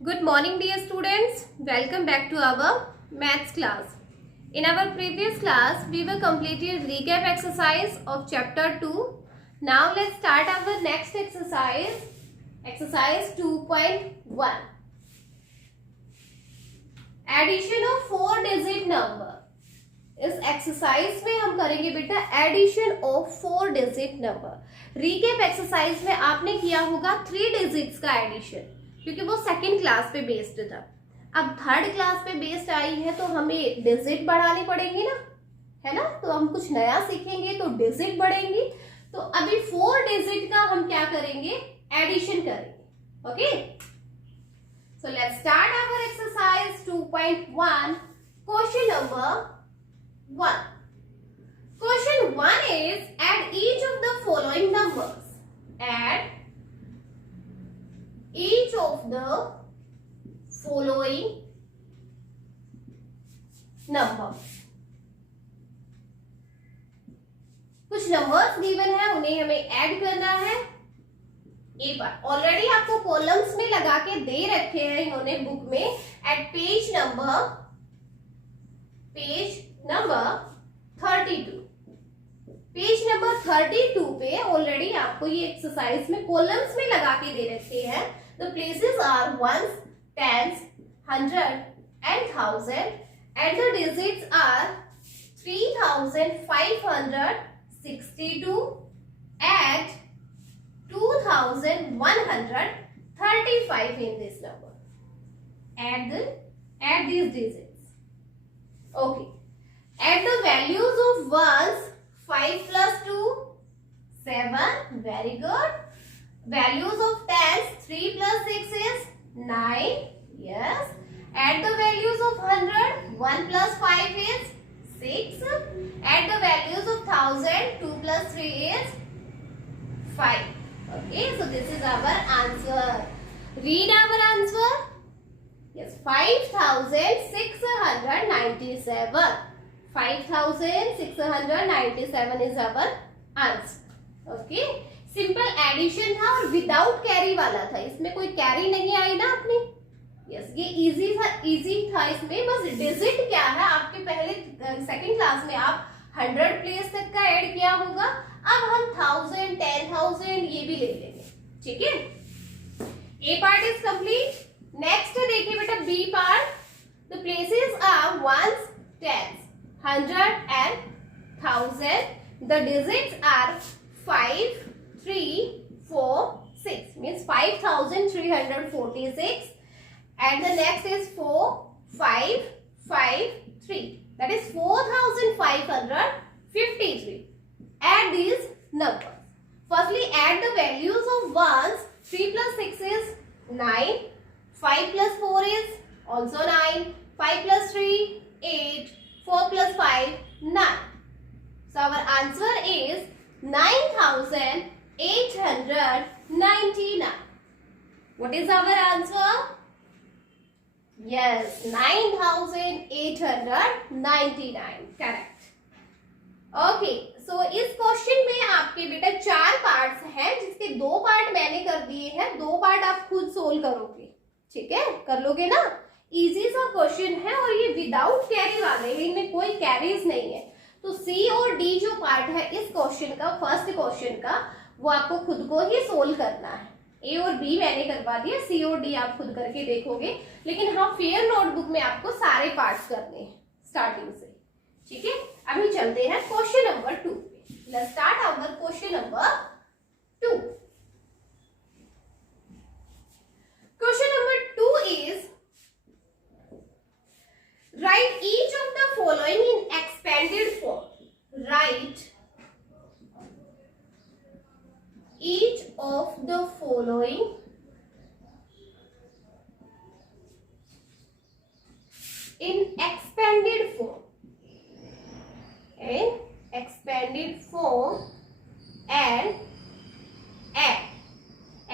Good morning, dear students. Welcome back to our maths class. In our previous class, we were completed recap exercise of chapter 2. Now let's start our next exercise, exercise 2.1. Addition of 4-digit number. इस exercise में हम करेंगे बेटा addition of 4-digit number. Recap exercise में आपने किया होगा 3 digits का एडिशन, क्योंकि वो सेकंड क्लास पे बेस्ड था। अब थर्ड क्लास पे बेस्ड आई है तो हमें डिजिट बढ़ानी पड़ेंगी ना, है ना। तो हम कुछ नया सीखेंगे तो डिजिट बढ़ेंगी। तो अभी 4 डिजिट का हम क्या करेंगे, एडिशन करेंगे। Okay, so let's start our exercise 2.1। Question number 1. Question 1 is add each of the following numbers. Add each of the following numbers. कुछ नंबर्स गिवन है, उन्हें हमें ऐड करना है। एक बार ऑलरेडी आपको कॉलम्स में लगा के दे रखे हैं इन्होंने बुक में। At page number 32। Page number 32 पे ऑलरेडी आपको ये एक्सरसाइज में कॉलम्स में लगा के दे रखे हैं। The places are ones, tens, 100 and 1000 and the digits are 3562 and 2135 in this number. Add these digits. Okay. Add the values of ones. 5 plus 2, 7. Very good. Values of tens. 3 plus 6 is 9. Yes. Add the values of 100. 1 plus 5 is 6. Add the values of 1000. 2 plus 3 is 5. Okay. So this is our answer. Read our answer. Yes. 5697. 5697 is our answer. Okay, simple addition था और without carry वाला था। इसमें कोई carry नहीं आई ना अपनी। Yes, ये इजी था। इसमें बस डिजिट क्या है, आपके पहले सेकंड क्लास में आप 100 प्लेस तक का ऐड किया होगा। अब हम 1000, 10,000 ये भी ले लेंगे। ठीक है, A part is complete. Next देखिए बेटा B part. The places are ones, tens, 100 and 1000. The digits are 5, 3, 4, 6. Means 5346. And the next is 4, 5, 5, 3. That is 4553. Add these numbers. Firstly, add the values of ones. 3 plus 6 is 9. 5 plus 4 is also 9. 5 plus 3, 8. 4 plus 5, 9. So our answer is 9899. What is our answer? Yes, 9899. Correct. Okay, so इस question में आपके बेटा 4 parts हैं, जिसके 2 part मैंने कर दिए हैं। 2 पार्ट आप खुद सोल्व करोगे। ठीक है, कर लोगे ना। इजी सा क्वेश्चन है और ये विदाउट कैरी वाले हैं, इनमें कोई कैरीज नहीं है। तो सी और डी जो पार्ट है इस क्वेश्चन का, फर्स्ट क्वेश्चन का, वो आपको खुद को ही सोल्व करना है। ए और बी मैंने करवा दिया, सी और डी आप खुद करके देखोगे। लेकिन हाँ, फेयर नोटबुक में आपको सारे पार्ट्स करने हैं स्टार्टिंग से। ठीक है, अभी चलते हैं क्वेश्चन नंबर 2 पे। Let's start our question number 2। Question number 2 is write each of the following in expanded form. Write each of the following in expanded form. In expanded form and add.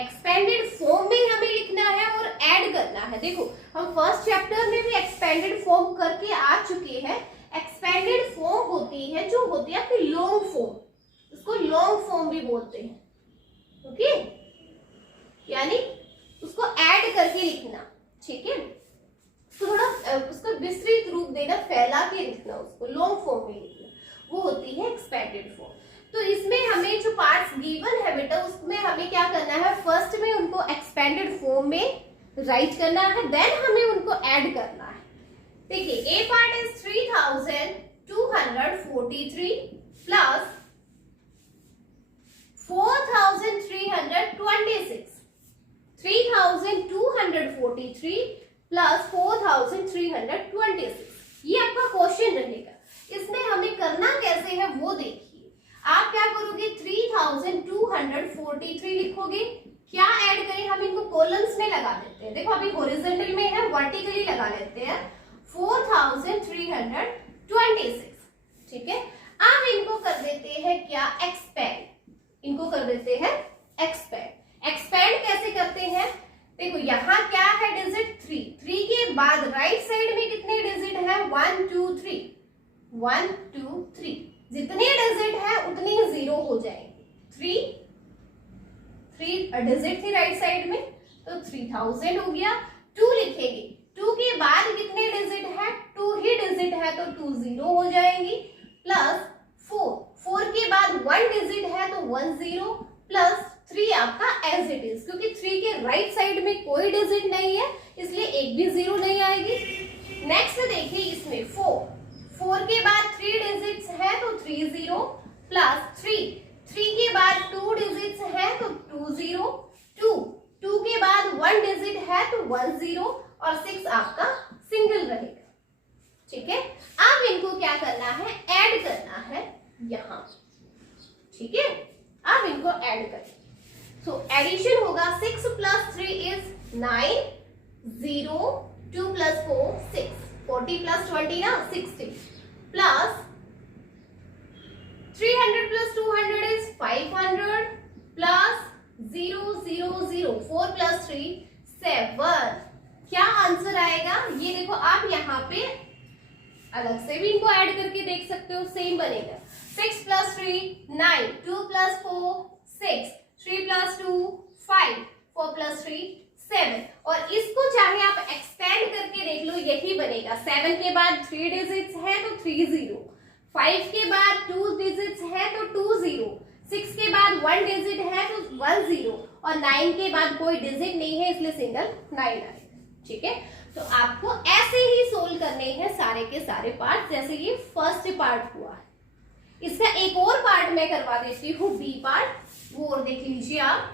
Expanded form में हमें लिखना है और add करना है। देखो, हम first chapter में भी एक्सपेंडेड फॉर्म करके आ चुके हैं। एक्सपेंडेड फॉर्म होती है जो होती है आपकी लॉन्ग फॉर्म, उसको लॉन्ग फॉर्म भी बोलते हैं। ओके, यानी उसको ऐड करके लिखना। ठीक है, तो थोड़ा उसको विस्तृत रूप देना, फैला के लिखना, उसको लॉन्ग फॉर्म में लिखना, वो होती है एक्सपेंडेड फॉर्म। तो इसमें हमें जो पार्ट्स गिवन है बेटा, उसमें हमें क्या करना है, फर्स्ट में उनको एक्सपेंडेड फॉर्म में राइट करना है, देन हमें उनको ऐड करना है। देखिए ए पार्ट इज 3243 प्लस 4326, 3243 प्लस 4326, ये आपका क्वेश्चन रहेगा। इसमें हमें करना कैसे है वो देखिए। आप क्या करोगे, 3243 लिखोगे, क्या ऐड करें, हम इनको कॉलम्स में लगा देते हैं। देखो अभी हॉरिजॉन्टल में है, वर्टिकली लगा लेते हैं 4326, ठीक है। अब इनको कर देते हैं क्या, एक्सपेंड, इनको कर देते हैं एक्सपेंड। एक्सपेंड कैसे करते हैं, देखो यहाँ क्या है डिजिट 3 के बाद राइट साइड में कितने डिजिट है, 1 2 3, 1 2 3, जितने डिजिट है उतनी जीरो हो जाएंगे। 3 डिजिट थी राइट साइड में, तो 3000 हो गया। 2 लिखेंगे, 2 के बाद कितने डिजिट है, 2 ही डिजिट है, तो 2 जीरो हो जाएंगी। प्लस 4 के बाद 1 डिजिट है, तो 1 0, प्लस 3 आपका एज इट इज, क्योंकि 3 के राइट साइड में कोई डिजिट नहीं है, इसलिए एक भी जीरो नहीं आएगी। नेक्स्ट देखिए इसमें 4 के बाद 3 डिजिट्स है, तो 3 0, प्लस 3 के बाद 2 डिजिट्स है, तो 2 0, 2 के बाद 1 डिजिट है, तो 1 0, और 6 आपका सिंगल रहेगा, ठीक है। अब इनको क्या करना है, ऐड करना है यहां, ठीक है। अब इनको ऐड करें, तो एडिशन होगा 6 प्लस 3 इज 9, 0, 2 प्लस 4 6, 40 प्लस 20 ना 60, plus 300 plus 200 is 500, plus 0 0 0, 4 plus 3 7। क्या आंसर आएगा, ये देखो आप यहाँ पे अलग से भी इनको ऐड करके देख सकते हो, सेम बनेगा। 6 प्लस 3 9, 2 प्लस 4 6, 3 प्लस 2 5, 4 प्लस 3 7, और इसको चाहे आप एक्सपेंड करके देख लो, यही बनेगा। 7 के बाद 3 डिजिट्स है, तो 3 0, 5 के बाद 2 डिजिट्स है, तो 2 0, 6 के बाद 1 डिजिट है, तो 1 0, और 9 के बाद कोई डिजिट नहीं है, इसलिए सिंगल 9 आएगा, ठीक है। तो आपको ऐसे ही सोल्व करने हैं सारे के सारे पार्ट, जैसे ये फर्स्ट पार्ट हुआ है। इसका एक और पार्ट मैं करवा देती हूँ, बी पार्ट, वो और देख लीजिए आप।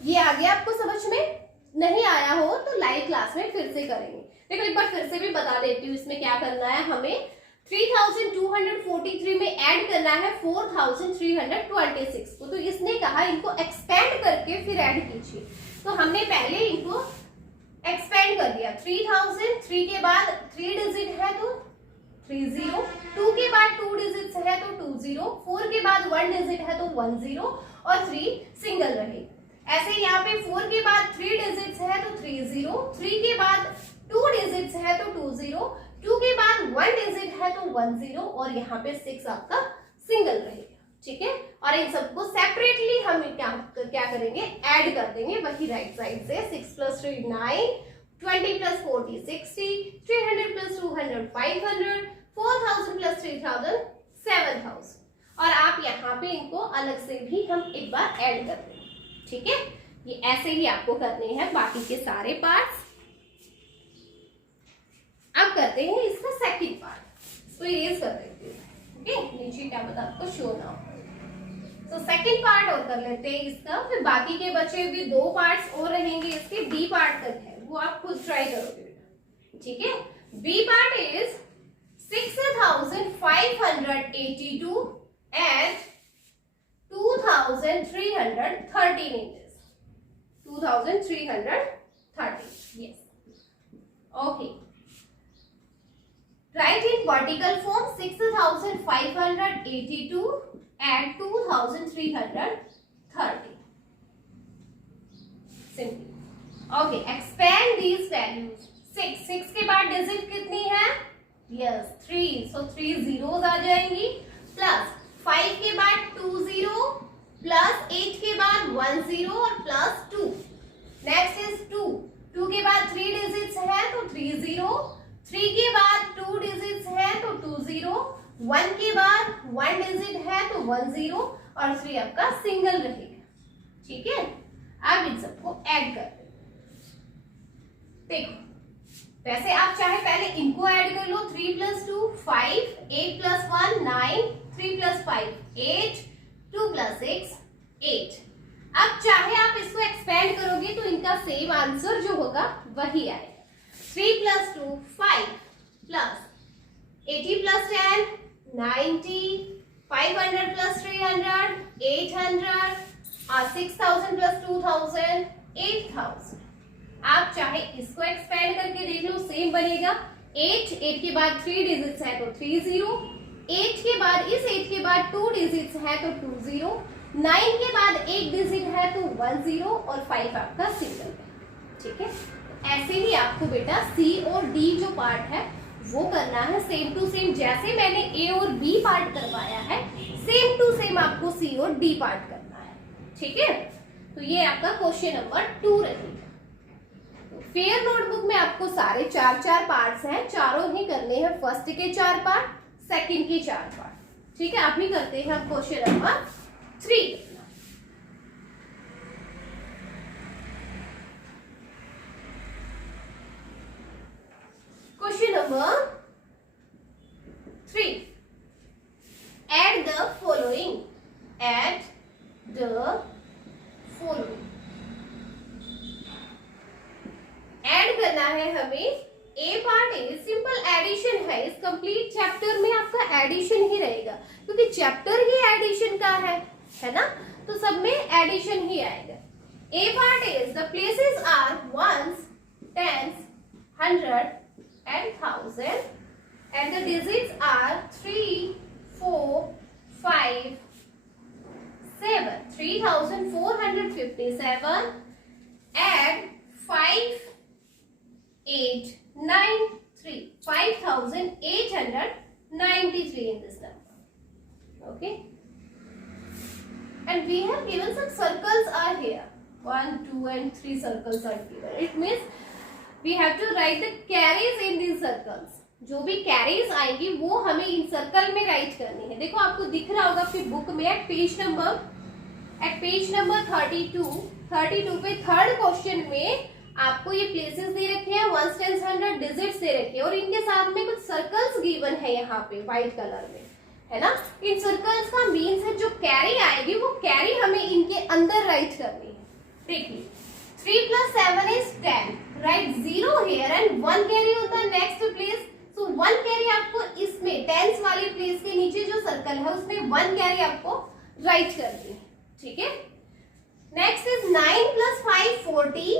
ये आ गया आपको समझ में, नहीं आया हो तो लाइव क्लास में फिर से करेंगे। देखो एक बार फिर से भी बता देती हूँ, इसमें क्या करना है, हमें 3243 में ऐड करना है 4326 को। तो इसने कहा इनको एक्सपेंड करके फिर ऐड कीजिए, तो हमने पहले इनको एक्सपेंड कर दिया। 3000, 3 के बाद 3 डिजिट है, तो 3 0, 2 के बाद 2 डिजिट्स है, तो 2 0, 4 के बाद 1 डिजिट है, तो 1 0, और 3 सिंगल रहे। ऐसे यहाँ पे 4 के बाद 3 डिजिट्स है, तो 3 0, 3 के बाद 2 डिजिट्स है, तो 2 0, 2 के बाद 1 डिजिट है, तो 1 0, और यहाँ पे 6 आपका सिंगल रहेगा, ठीक है। और इन सबको सेपरेटली हम क्या करेंगे, ऐड कर देंगे, वही राइट साइड से। 6 प्लस 3 9, 20 प्लस 40 60, 300 प्लस 200 500, 4000 प्लस 3000 7000, और आप यहाँ पे इनको अलग से भी हम एक बार ऐड कर देंगे, ठीक है। ये ऐसे ही आपको करने हैं बाकी के सारे पार्ट्स। अब करते हैं इसका सेकंड पार्ट, इसको इरेज कर देते हैं, ओके। नीचे क्या बता आपको शो ना हो, तो सेकंड पार्ट और कर लेते हैं इसका, फिर बाकी के बचे भी 2 पार्ट्स और रहेंगे इसके। बी पार्ट तक है, वो आप खुद ट्राई करोगे बेटा, ठीक है। B part is 6582 and 2313 inches, 2313, yes, okay. Write in vertical form 6582 and 2330. Simple. Okay, expand these values. 6 के बाद डिजिट कितनी है, yes 3, so 3 zeros आ जाएंगी, प्लस 5 के बाद 2 0, प्लस 8 के बाद 1 0, और प्लस 2। नेक्स्ट इज 2 2 के बाद 3 डिजिट्स है तो 30, 3 के बाद 2 डिजिट्स है तो 20, 1 के बाद 1 डिजिट है तो 10 और 3 आपका सिंगल रहेगा। ठीक है, अब इन सबको ऐड कर दो। देखो, वैसे आप चाहे पहले इनको ऐड कर लो। 3 + 2 5, 8 + 1 9, 3 + 5 8, 2 + 6 8। अब चाहे आप इसको एक्सपेंड करोगे तो इनका सेम आंसर जो होगा वही आएगा। 3 + 2 5 प्लस 80 + 10 90, 500 + 300 800 और 6000 + 2000 8000। आप चाहे इसको एक्सपेंड करके देख लो, सेम बनेगा। 8 के बाद 3 डिजिट्स है तो 30, 8 के बाद इस 8 के बाद 2 डिजिट्स है तो 20, 9 के बाद 1 डिजिट है तो 10 और 5 आपका सिंगल है। ठीक है, ऐसे ही आपको बेटा सी और डी जो पार्ट है वो करना है सेम टू सेम। जैसे मैंने ए और बी पार्ट करवाया है, सेम टू सेम आपको सी और डी पार्ट करना है। ठीक है, तो ये आपका क्वेश्चन नंबर 2 रहेगा। फेयर नोटबुक में आपको सारे 4 पार्ट्स हैं, चारों ही करने हैं। फर्स्ट के 4 पार्ट, सेकंड के 4 पार्ट। ठीक है, आप ही करते हैं question number 3। Question number 3, add the following. Add the following add करना है हमें। A part is simple addition है। इस कंप्लीट चैप्टर में आपका एडिशन ही रहेगा क्योंकि चैप्टर ही एडिशन का है ना, तो सब में एडिशन ही आएगा। A part is the places are ones, tens, 100 and 1000 and the digits are 3 4 5 7 3457 and 5 8 9 3 5893 in this number. Okay, and we have given some circles are here. 1 2 and 3 circles are given. It means we have to write the carries in these circles. जो भी carries आएंगी वो हमें इन circle में right करनी है। देखो, आपको दिख रहा होगा आपकी बुक में एट पेज नंबर 32 पे थर्ड क्वेश्चन में आपको ये प्लेसेस दे रखे हैं, 1s, 10s, 100 डिजिट्स दे रखे हैं और इनके साथ में कुछ सर्कल्स गिवन है यहाँ पे व्हाइट कलर में, है ना। इन सर्कल्स का मीन्स है जो कैरी आएगी वो कैरी हमें इनके अंदर राइट करनी है। देखिए, 3 + 7 is 10, right 0 here and 1 carry होता है नेक्स्ट प्लेस। तो 1 कैरी आपको इसमें टेंस वाली प्लेस के नीचे जो सर्कल है उसमें 1 कैरी आपको राइट करनी है। ठीक है, next is 9 + 5 14,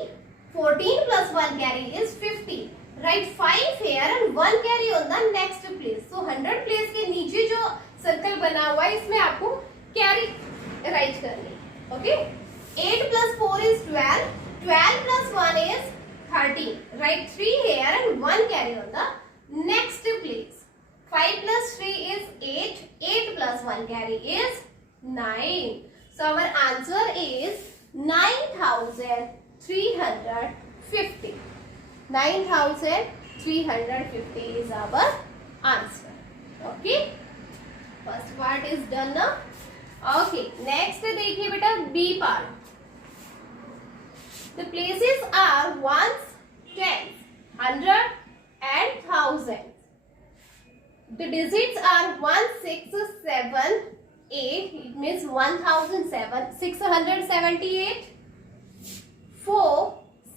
14 + 1 carry is 50, write 5 here and 1 carry on the next place. So 100 place के नीचे जो सर्कल बना हुआ है इसमें आपको कैरी राइट करनी है। Okay, 8 + 4 is 12, 12 + 1 is 13, write 3 here and 1 carry on the next place. 5 + 3 is 8, 8 + 1 carry is 9. So our answer is 9350. 9350 is our answer. Okay, first part is done now. Okay, next देखिए बेटा B part. The places are 1s, 10s, 100 and 1000. The digits are 1 6 7 8, it means 1678, 4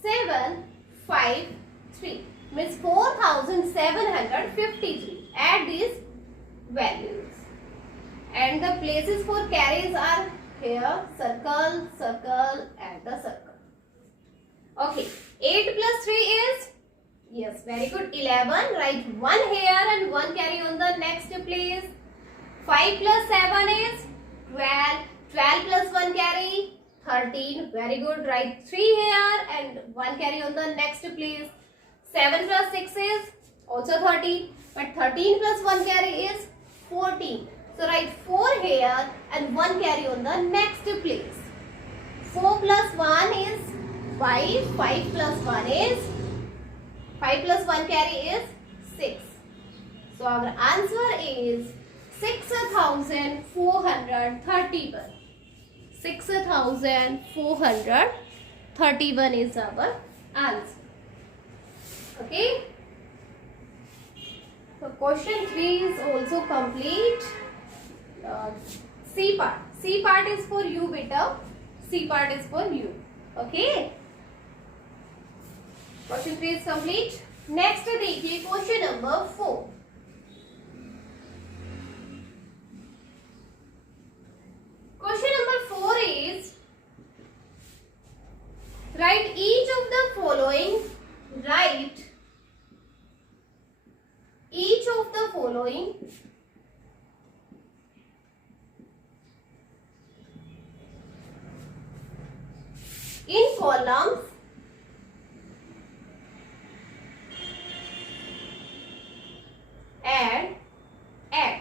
7 5 3 means 4753. Add these values and the places for carries are here, circle, circle and the circle. Okay, 8 + 3 is, yes, very good, 11, write 1 here and 1 carry on the next place. 5 + 7 is 12, 12 + 1 carry 13, very good, write 3 here and 1 carry on the next place. 7 + 6 is also 13, but 13 + 1 carry is 14, so write 4 here and 1 carry on the next place. 4 + 1 is 5. 5 plus 1 is 5 plus 1 carry is 6. So our answer is 6,431. 6,431 is our answer. Okay. So question 3 is also complete. C part. C part is for you, beta. C part is for you. Okay. Question 3 is complete. Next देखिए question number 4. Question number 4 is write each of the following. Write each of the following in columns and add.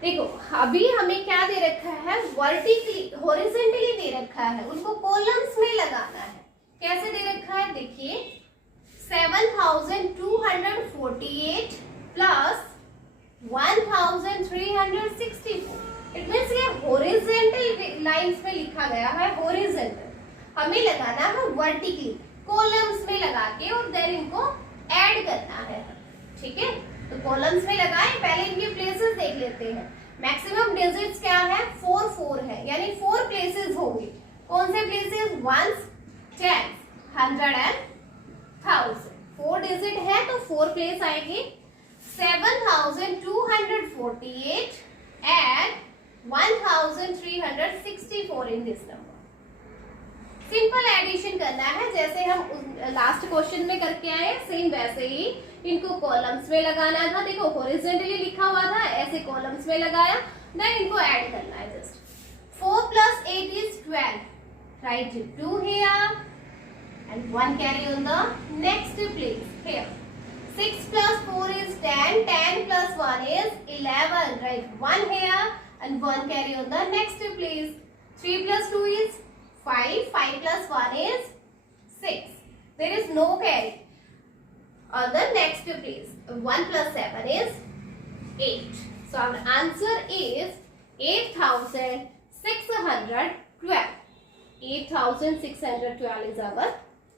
देखो अभी हमें क्या दे रखा है, vertically horizontally दे रखा है, उनको कॉलम्स में लगाना है. कैसे दे रखा है देखिए, 7,248 प्लस 1,364. इट मीन्स ये हॉरिजॉन्टल लाइंस में लिखा गया है. हॉरिजॉन्टल हमें लगाना है वर्टिकली कॉलम्स में लगा के और देन इनको ऐड करना है. ठीक है, तो कॉलम्स में लगाएं. पहले इनके प्लेसेस देख लेते हैं. मैक्सिमम डिजिट्स क्या है, 4 है, यानी 4 प्लेसेस होंगे. कौन से places, 1s, 10s, 100 and 1000. 4 digit है तो 4 प्लेस आएंगे. 7,248 and 1,364 in this number. Simple addition करना है जैसे हम लास्ट क्वेश्चन में करके आए, सेम वैसे ही इनको कॉलम्स में लगाना था. देखो हॉरिजॉन्टली लिखा हुआ था, ऐसे कॉलम्स में लगाया, देन इनको ऐड करना है. Just 4 plus 8 is 12. Write 2 here and 1 carry on the next place here. 6 plus 4 is 10. 10 plus 1 is 11. Write 1 here and 1 carry on the next place. 3 plus 2 is 5. 5 plus 1 is 6. There is no carry on the next place. 1 plus 7 is 8. So our answer is 8,612. 8,612 is our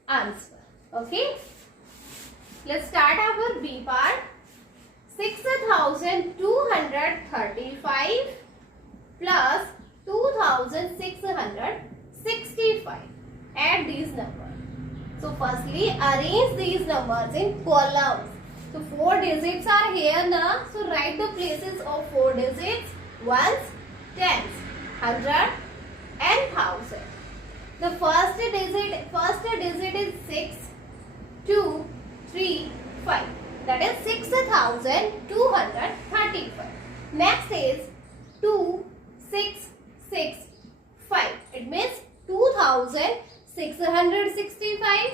answer. Okay. Let's start our B part. 6,235 plus 2,665. Add these numbers. So firstly arrange these numbers in columns. So 4 digits are here now. So write the places of 4 digits. 1s, 10s, 100 and 1000. The first digit is 6, 2, 3, 5. That is 6,235. Next is 2, 6, 6, 5. It means 2,665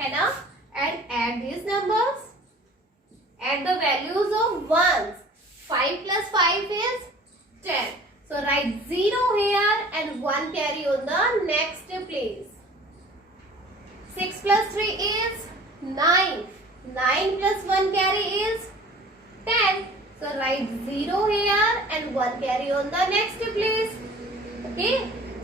है ना. And add these numbers. Add the values of ones. 5 plus 5 is 10. So write 0 here and 1 carry on the next place. 6 plus 3 is 9. 9 plus 1 carry is 10. So write 0 here and 1 carry on the next place. Okay.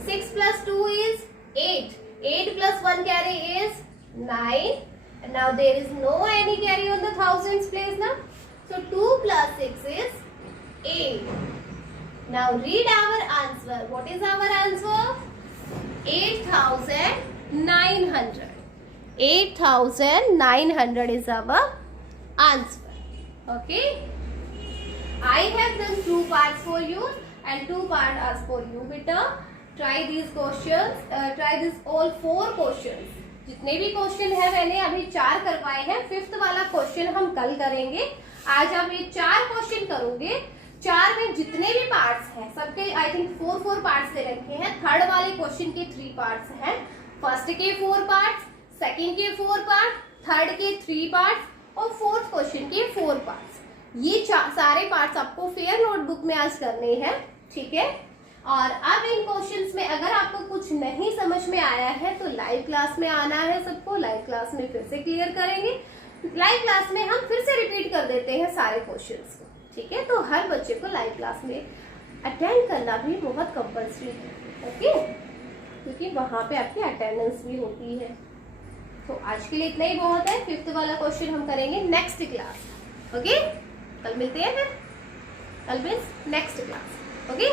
6 plus 2 is 8. 8 plus 1 carry is 9. And now there is no any carry on the thousands place now. So 2 plus 6 is 8. Now read our answer. What is our answer? 8,900. 8,900 is our answer. Okay. I have done 2 parts for you and 2 parts are for you, beta. Try these questions. Try this all 4 questions. जितने भी question है मैंने अभी 4 करवाए हैं. 5th वाला question हम कल करेंगे. आज आप ये 4 क्वेश्चन करोगे. 4 में जितने भी पार्ट्स हैं सबके आई थिंक 4 पार्ट्स दे रखे हैं. थर्ड वाले क्वेश्चन के 3 पार्ट्स हैं. फर्स्ट के 4 पार्ट्स, सेकंड के 4 पार्ट, थर्ड के 3 पार्ट्स और फोर्थ क्वेश्चन के 4 पार्ट्स. ये सारे पार्ट्स आपको फेयर नोटबुक में आज करने हैं. ठीक है. और अब इन क्वेश्चंस में अगर आपको कुछ नहीं समझ में आया है तो लाइव क्लास में आना है सबको, लाइव क्लास में फिर से क्लियर करेंगे। लाइव क्लास में हम फिर से रिपीट कर देते हैं सारे क्वेश्चंस को, ठीक है। तो हर बच्चे को लाइव क्लास में अटेंड करना भी बहुत कंपल्सरी है, ओके, क्योंकि वहां पे आपकी अटेंडेंस भी होती है। तो आज के लिए इतना ही बहुत है। 5th वाला क्वेश्चन हम करेंगे नेक्स्ट क्लास, ओके। कल मिलते हैं फिर, कल मीन्स नेक्स्ट क्लास, ओके।